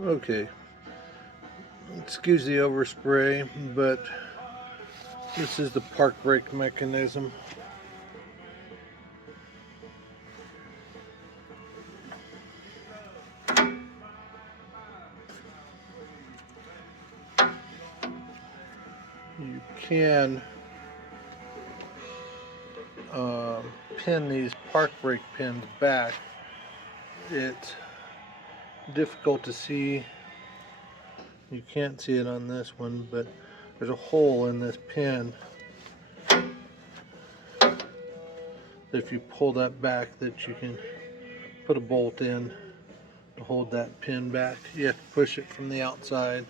Okay, excuse the overspray, but this is the park brake mechanism. You can pin these park brake pins back. It's difficult to see. You can't see it on this one, but there's a hole in this pin that if you pull that back, that you can put a bolt in to hold that pin back. You have to push it from the outside.